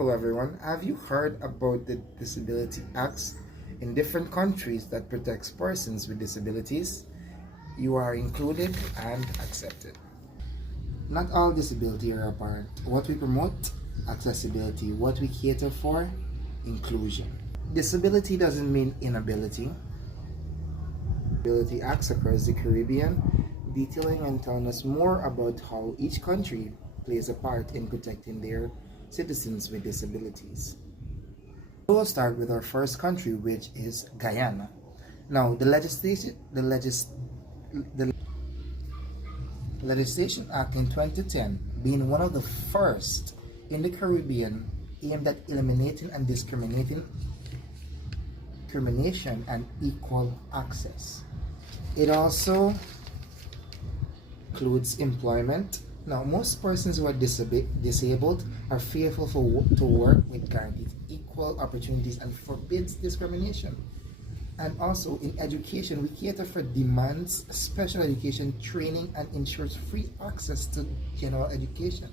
Hello everyone, have you heard about the Disability Acts in different countries that protects persons with disabilities? You are included and accepted. Not all disability are apparent. What we promote, accessibility. What we cater for, inclusion. Disability doesn't mean inability. Disability Acts across the Caribbean, detailing and telling us more about how each country plays a part in protecting their citizens with disabilities. We'll start with our first country, which is Guyana. Now, the Legislation Act in 2010, being one of the first in the Caribbean, aimed at eliminating and discrimination and equal access. It also includes employment. Now, most persons who are disabled are fearful to work with guaranteed equal opportunities and forbids discrimination. And also in education, we cater for demands, special education, training, and ensures free access to general education.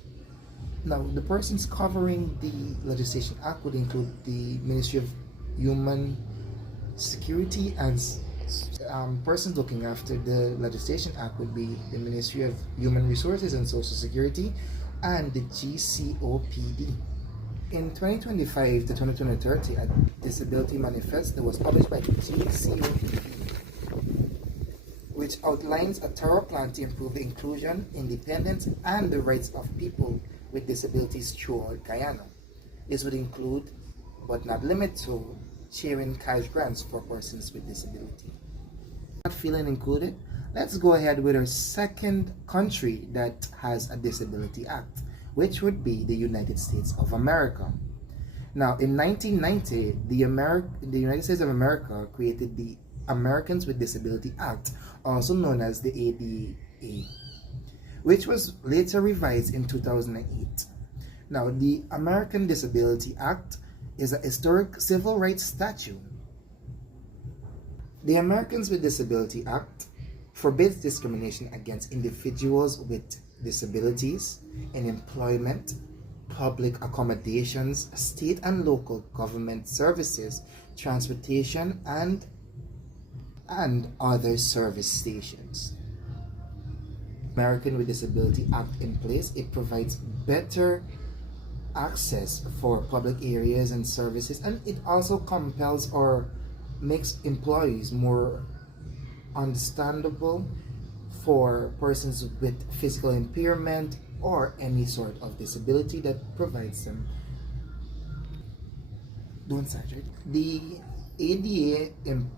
Now, the persons covering the Legislation Act would include the Ministry of Human Security, and persons looking after the Legislation Act would be the Ministry of Human Resources and Social Security and the GCOPD. In 2025 to 2030, a disability manifest that was published by the GCOPD, which outlines a thorough plan to improve the inclusion, independence, and the rights of people with disabilities throughout Guyana. This would include, but not limit to, sharing cash grants for persons with disability. Not feeling included? Let's go ahead with our second country that has a Disability Act, which would be the United States of America. Now, in 1990, the United States of America created the Americans with Disability Act, also known as the ADA, which was later revised in 2008. Now, the American Disability Act is a historic civil rights statute. The Americans with Disability Act forbids discrimination against individuals with disabilities in employment, public accommodations, state and local government services, transportation, and other service stations. American with Disability Act in place, it provides better access for public areas and services, and it also compels or makes employees more understandable for persons with physical impairment or any sort of disability that provides them. Don't saturate. The ADA in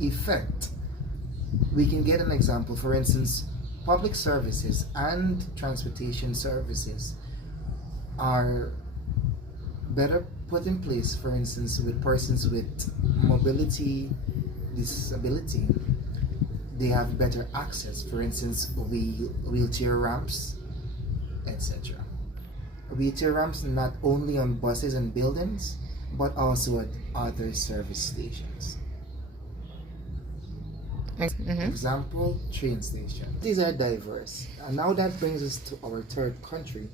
effect, we can get an example. For instance, public services and transportation services are better put in place, for instance, with persons with mobility disability. They have better access, for instance, wheelchair ramps, etc. Wheelchair ramps not only on buses and buildings, but also at other service stations. Example, train station. These are diverse. And now that brings us to our third country,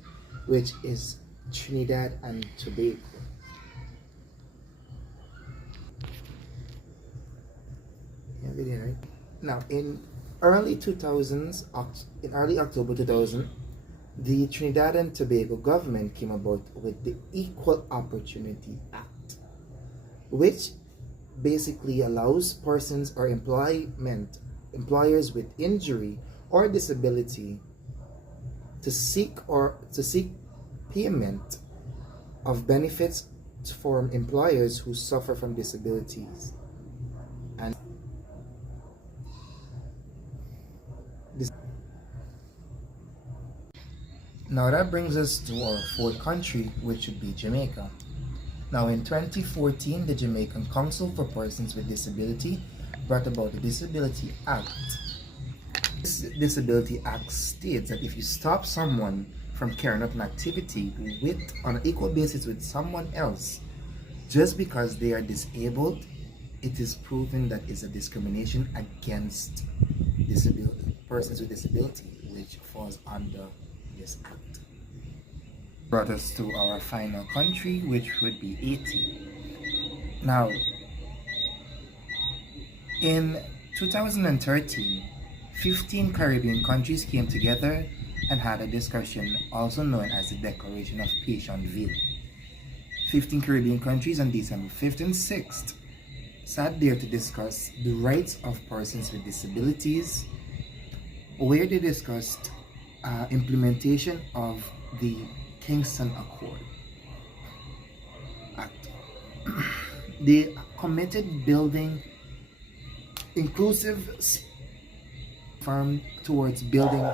which is Trinidad and Tobago. Yeah, video, right? Now, in early October 2000, the Trinidad and Tobago government came about with the Equal Opportunity Act, which basically allows persons or employers with injury or disability to seek payment of benefits from employers who suffer from disabilities. And now that brings us to our fourth country, which would be Jamaica. Now, in 2014, the Jamaican Council for Persons with Disability brought about the Disability Act. This Disability Act states that if you stop someone from carrying out an activity on an equal basis with someone else, just because they are disabled, it is proven that it's a discrimination against persons with disability, which falls under this act. brought us to our final country, which would be Haiti. Now, in 2013, 15 Caribbean countries came together and had a discussion also known as the Declaration of Pétionville. 15 Caribbean countries on December 5th and 6th sat there to discuss the rights of persons with disabilities, where they discussed implementation of the Kingston Accord Act. They committed building inclusive firm towards building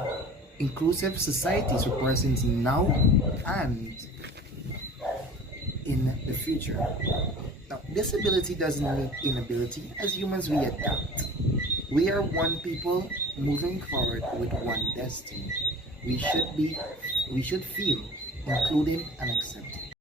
inclusive societies for persons now and in the future. Now, disability doesn't mean inability. As humans, we adapt. We are one people moving forward with one destiny. We should feel included and accepted.